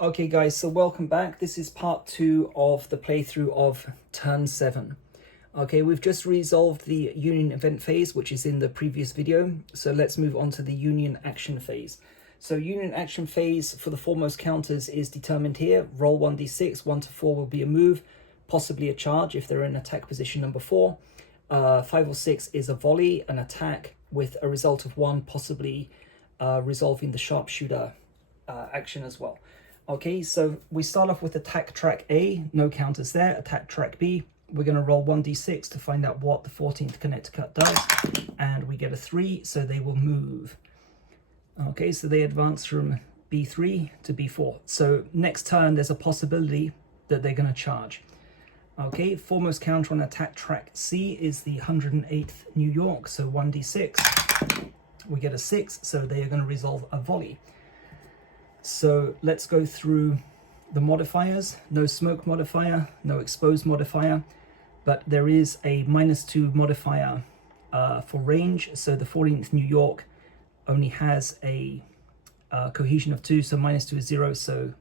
Okay guys, so welcome back. This is part 2 of the playthrough of turn 7. Okay, we've just resolved the Union event phase, which is in the previous video. So let's move on to the Union action phase. So Union action phase for the foremost counters is determined here. Roll 1d6, 1 to 4 will be a move, possibly a charge if they're in attack position number 4. 5 or 6 is a volley, an attack with a result of 1, possibly resolving the sharpshooter action as well. Okay, so we start off with attack track A, no counters there. Attack track B, we're going to roll 1d6 to find out what the 14th Connecticut does, and we get a 3, so they will move. Okay, so they advance from B3 to B4. So next turn, there's a possibility that they're going to charge. Okay, foremost counter on attack track C is the 108th New York, so 1d6. We get a 6, so they are going to resolve a volley. So let's go through the modifiers. No smoke modifier, no exposed modifier, but there is a -2 modifier for range. So the 14th New York only has a cohesion of 2, so -2 is 0, so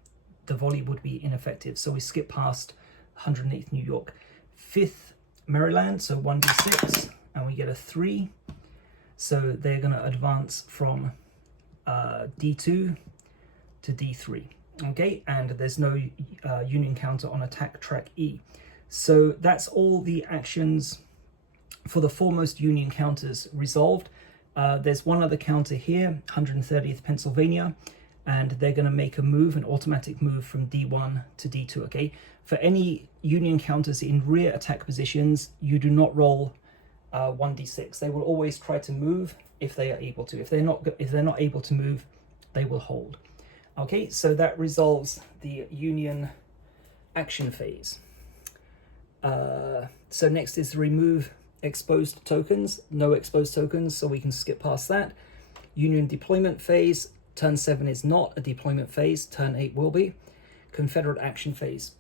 the volley would be ineffective. So we skip past 108th New York. 5th Maryland, so 1d6, and we get a 3. So they're going to advance from D2 to D3, okay, and there's no Union counter on attack track E. So that's all the actions for the foremost Union counters resolved. There's one other counter here, 130th Pennsylvania, and they're going to make a move, an automatic move from D1 to D2, okay? For any Union counters in rear attack positions, you do not roll 1d6. They will always try to move if they are able to. If they're not able to move, they will hold. Okay, so that resolves the Union action phase. So next is to remove exposed tokens. No exposed tokens, so we can skip past that. Union deployment phase. Turn 7 is not a deployment phase. Turn 8 will be. Confederate action phase.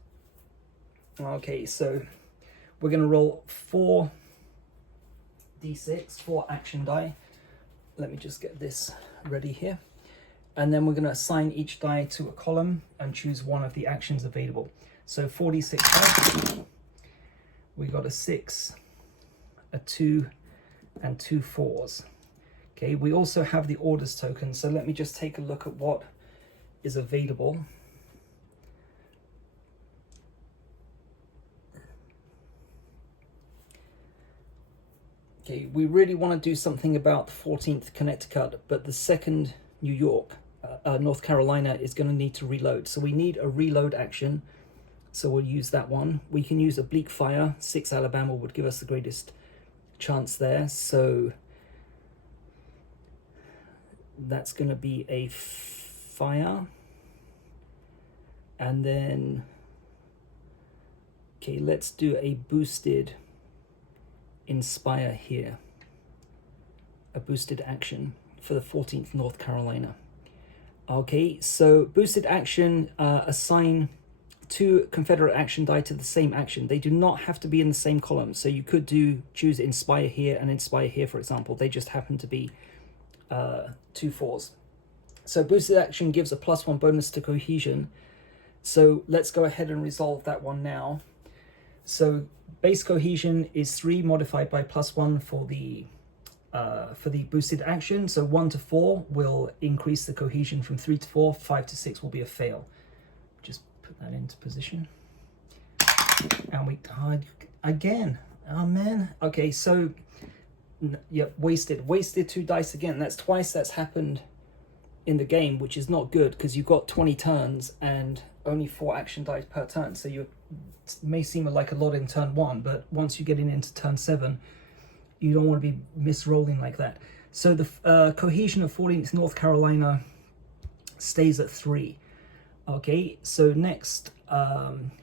Okay, so we're going to roll 4d6, 4 action die. Let me just get this ready here. And then we're going to assign each die to a column and choose one of the actions available. So 46 dice, we got a 6, a 2, and 2 4s. Okay, we also have the orders token, so let me just take a look at what is available. Okay, we really want to do something about the 14th Connecticut, but the 2nd New York, North Carolina is going to need to reload. So we need a reload action. So we'll use that one. We can use oblique fire. 6 Alabama would give us the greatest chance there. So that's going to be a fire. And then, okay, let's do a boosted inspire here. A boosted action for the 14th North Carolina. Okay, so boosted action, assign 2 Confederate action die to the same action. They do not have to be in the same column. So you could choose inspire here and inspire here, for example. They just happen to be 2 4s. So boosted action gives a +1 bonus to cohesion. So let's go ahead and resolve that one now. So base cohesion is 3 modified by +1 for the boosted action. So 1 to 4 will increase the cohesion from 3 to 4. 5 to 6 will be a fail. Just put that into position. And we died again. Oh man. Okay, so yeah, wasted 2 dice again. That's twice that's happened in the game, which is not good because you've got 20 turns and only 4 action dice per turn. So it may seem like a lot in turn 1, but once you get into turn 7, you don't want to be misrolling like that. So the cohesion of 14th North Carolina stays at 3. Okay, so next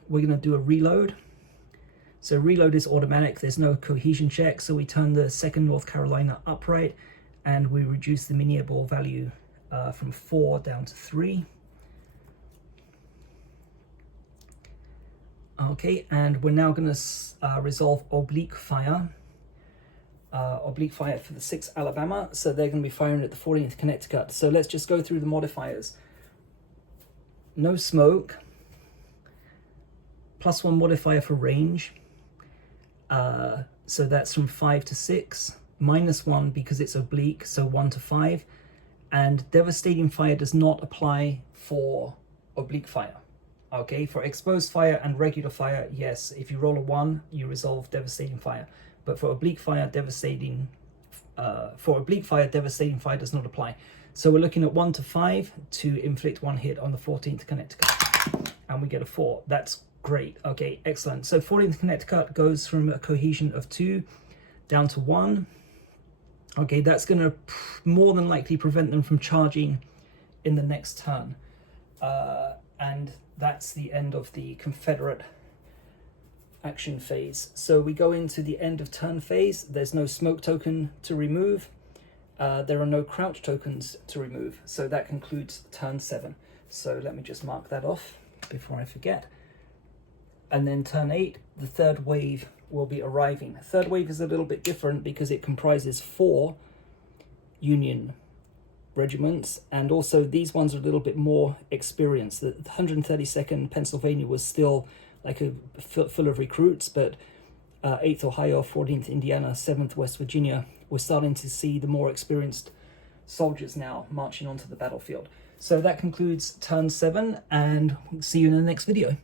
we're going to do a reload. So reload is automatic. There's no cohesion check. So we turn the 2nd North Carolina upright and we reduce the mini ball value from 4 down to 3. Okay, and we're now going to resolve oblique fire. Oblique fire for the 6 Alabama, so they're going to be firing at the 14th Connecticut. So let's just go through the modifiers. no smoke, +1 modifier for range, so that's from 5 to 6, -1 because it's oblique, so 1 to 5, and devastating fire does not apply for oblique fire. Okay, for exposed fire and regular fire, yes, if you roll a 1, you resolve devastating fire, but for oblique fire, devastating fire does not apply. So we're looking at 1 to 5 to inflict 1 hit on the 14th Connecticut, and we get a 4. That's great. Okay, excellent. So 14th Connecticut goes from a cohesion of 2 down to 1. Okay, that's going to more than likely prevent them from charging in the next turn. And that's the end of the Confederate action phase. So we go into the end of turn phase. There's no smoke token to remove. There are no crouch tokens to remove. So that concludes turn 7. So let me just mark that off before I forget. And then turn 8, the third wave will be arriving. Third wave is a little bit different because it comprises 4 Union regiments, and also these ones are a little bit more experienced. The 132nd Pennsylvania was still like full of recruits, but 8th Ohio, 14th Indiana, 7th West Virginia, we're starting to see the more experienced soldiers now marching onto the battlefield. So that concludes turn 7, and we'll see you in the next video.